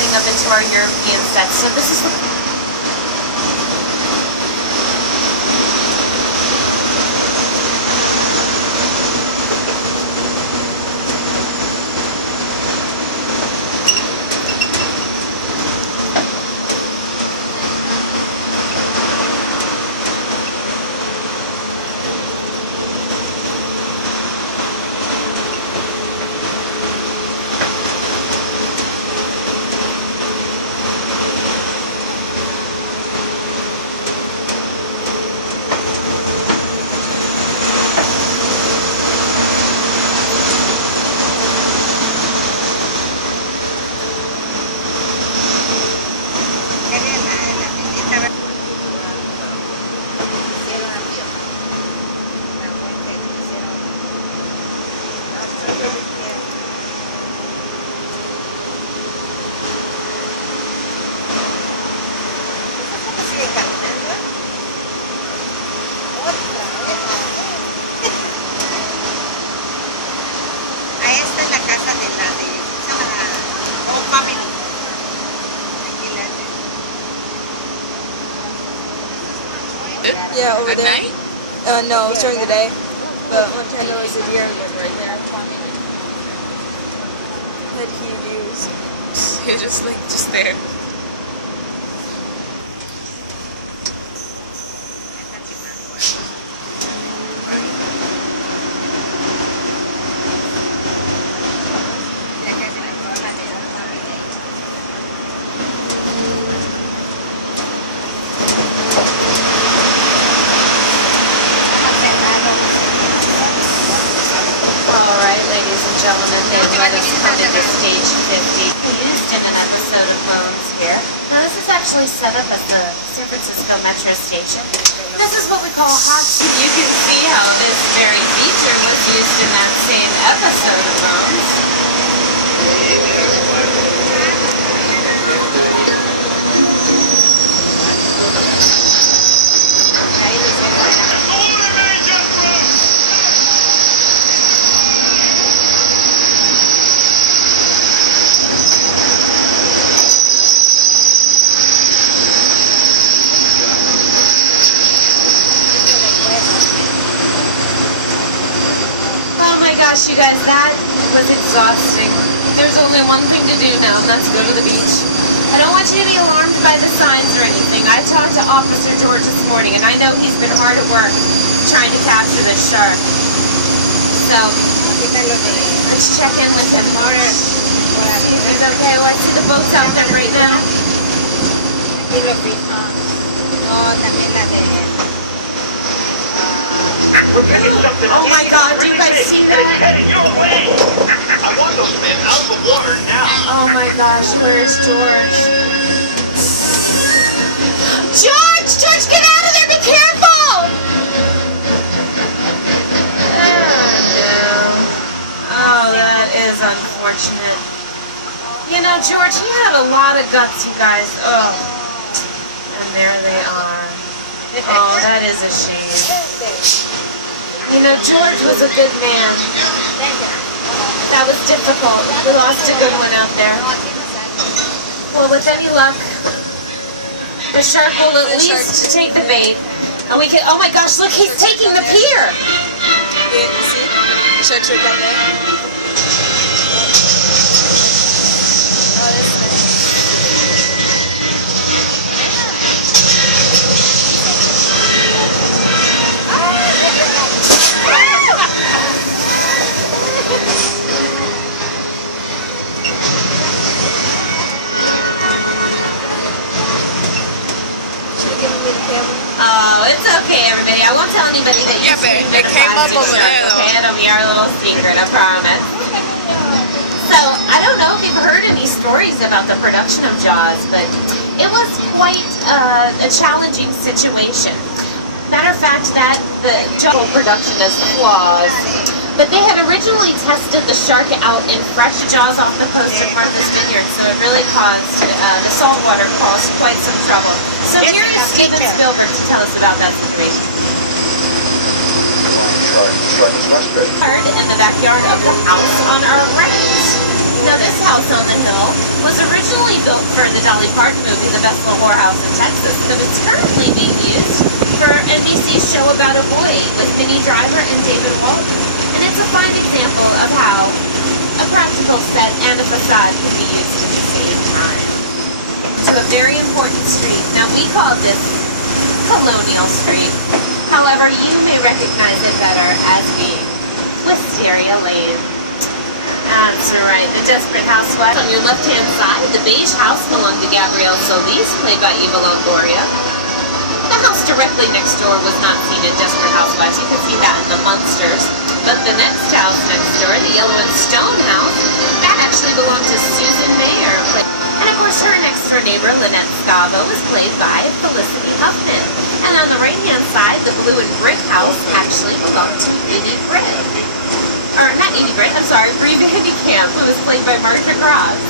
heading up into our European set. So this is the Yeah, over At there. night? No, it's during the day. But one time there was a deer right there that he views. You're just like, just there. Gentlemen, they let us come into stage 50. Used in an episode of Lone Scare. Now this is actually set up at the San Francisco Metro Station. This is what we call a hot seat. You can see how this very feature was used in that same episode of Bones. Gosh, you guys, that was exhausting. There's only one thing to do now, and that's go to the beach. I don't want you to be alarmed by the signs or anything. I talked to Officer George this morning, and I know he's been hard at work trying to capture this shark. So, let's check in with him. See if he's okay. Well, I see the boats out there right now. Oh my God, do you guys see that? I want those men out of the water now. Oh my gosh, where's George? George! George, get out of there! Be careful! Oh no. Oh, that is unfortunate. You know, George, he had a lot of guts, you guys. Oh. And there they are. Oh, that is a shame. You know, George was a good man. That was difficult. We lost a good one out there. Well, with any luck, the shark will at least take the bait. And we can, oh my gosh, look, he's taking the pier. See? The shark's right down there. Oh, it's okay, everybody. I won't tell anybody that you but it came up over there, though. Okay, it'll be our little secret, I promise. So, I don't know if you've heard any stories about the production of Jaws, but it was quite a challenging situation. Matter of fact, that the Jaws production has flaws. But they had originally tested the shark out in fresh Jaws off the coast of Martha's Vineyard, so it really caused, the saltwater caused quite some trouble. So here is Steven Spielberg to tell us about that situation. In the backyard of the house on our right. Now this house on the hill was originally built for the Dolly Parton movie, The Best Little Whorehouse in Texas, but it's currently being used for NBC's show about a boy with Minnie Driver and David Walton. And it's a fine example of how a practical set and a facade can be used at the same time. To a very important street. Now we call this Colonial Street. However, you may recognize it better as being Wisteria Lane. That's right, the Desperate Housewife. On your left-hand side, the beige house belonged to Gabrielle Solis, played by Eva Longoria. The house directly next door was not seen in Desperate Housewives. You can see that in the Munsters. But the next house next door, the Yellow and Stone house, that actually belonged to Susan Mayer. And of course, her next-door neighbor, Lynette Scavo, was played by Felicity Huffman. And on the right-hand side, the blue and brick house actually belonged to Edie Britt. Or not Edie Britt, I'm sorry, Bree Vandekamp, who was played by Marcia Cross.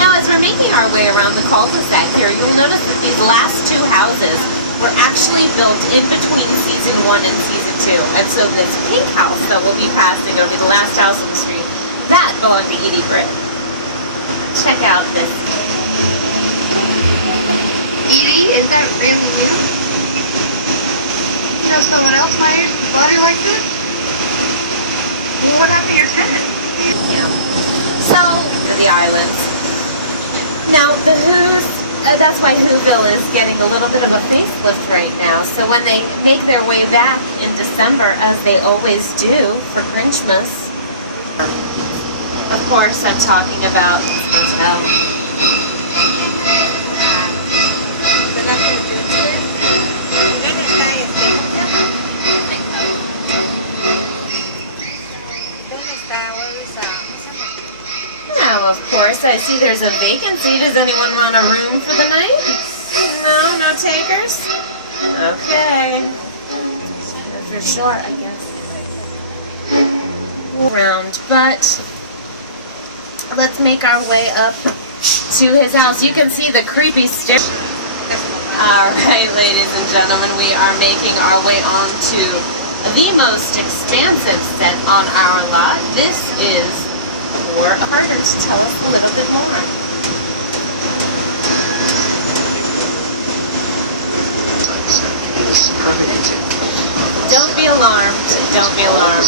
Now, as we're making our way around the cul-de-sac here, you'll notice that these last two houses were actually built in between season 1 and season 2. And so this pink house that we'll be passing, it'll be the last house on the street, that belonged to Edie Britt. Check out this. Edie, is that really you? You know someone else hired a body like this? What happened to your tenant? Yeah. So, the islands. Now, the Who's, that's why Whoville is getting a little bit of a facelift right now. So when they make their way back in December, as they always do for Grinchmas, of course I'm talking about hotel. They're not going to do it today? They're going to try and take them there? ¿Dónde está? ¿Dónde está? Now, of course, I see there's a vacancy. Does anyone want a room for the night? No? No takers? Okay. If you're short, I guess. Around, but let's make our way up to his house. You can see the creepy stairs. Alright, ladies and gentlemen, we are making our way on to the most expansive set on our lot. This is for Carter to tell us a little bit more. Don't be alarmed. Don't be alarmed.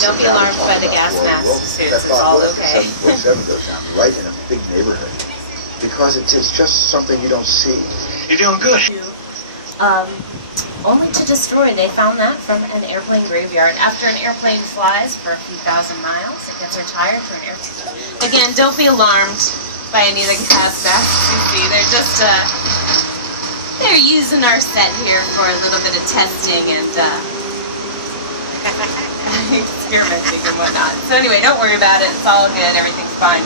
Don't be alarmed by the gas mask suits. It's all okay. 747 goes down right in a big neighborhood. Because it's just something you don't see. You're doing good. Only to destroy. They found that from an airplane graveyard. After an airplane flies for a few thousand miles, it gets retired for an airplane. Again, don't be alarmed by any of the gas masks you see. They're just, they're using our set here for a little bit of testing and, experimenting and whatnot. So anyway, don't worry about it. It's all good. Everything's fine.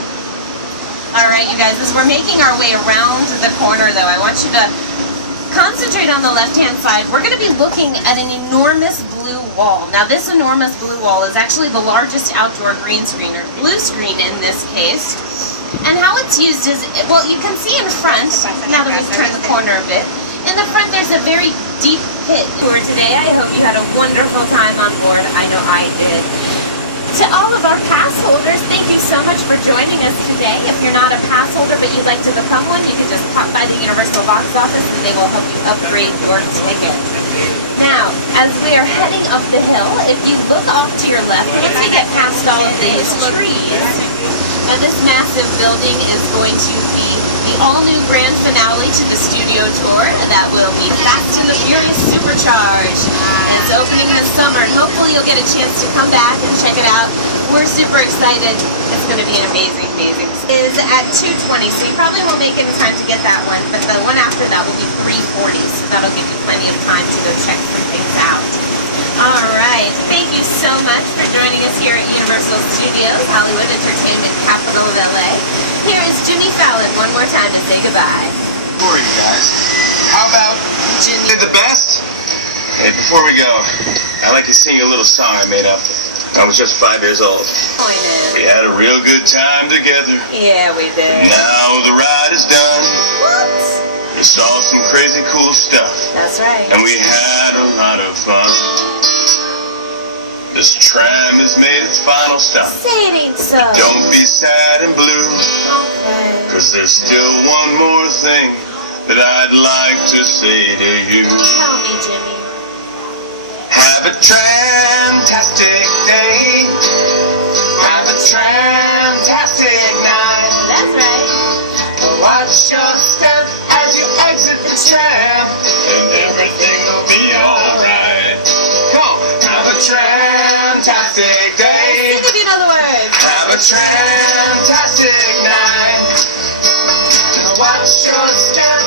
Alright, you guys, as we're making our way around the corner, though, I want you to concentrate on the left-hand side. We're going to be looking at an enormous blue wall. Now, this enormous blue wall is actually the largest outdoor green screen, or blue screen in this case. And how it's used is, well, you can see in front, now that we've turned the corner a bit, in the front there's a very deep pit. For today, I hope you had a wonderful time on board. I know I did. To all of our pass holders, thank you so much for joining us today. If you're not a pass holder but you'd like to become one, you can just pop by the Universal Box Office and they will help you upgrade your ticket. Now, as we are heading up the hill, if you look off to your left, once we get past all of these trees, and this massive building is going to be the all-new grand finale to the studio tour. That will be Fast and the Furious Supercharged. And it's opening this summer, and hopefully you'll get a chance to come back and check it out. We're super excited. It's going to be an amazing, amazing. It is at 2:20, so you probably won't make any time to get that one, but the one after that will be 3:40, so that'll give you plenty of time to go check some things out. Alright, thank you so much for joining us here at Universal Studios, Hollywood Entertainment Capital of LA. Here is Jimmy Fallon one more time to say goodbye. Who are you guys? How about Jimmy. the best? Hey, before we go, I'd like to sing you a little song I made up. I was just 5 years old. We had a real good time together. Yeah, we did. Now the ride is done. What? We saw some crazy cool stuff. That's right. And we had a lot of fun. This tram is has made its final stop. Say it ain't so. Don't be sad and blue, Okay. 'cause there's still one more thing that I'd like to say to you. Tell me, Jimmy. Have a fantastic day. Have a fantastic night. That's right. Watch your step as you exit the tram, and everything will be alright. Come on, have a fantastic day. Sing if you know the words. Have a fantastic night. Watch your step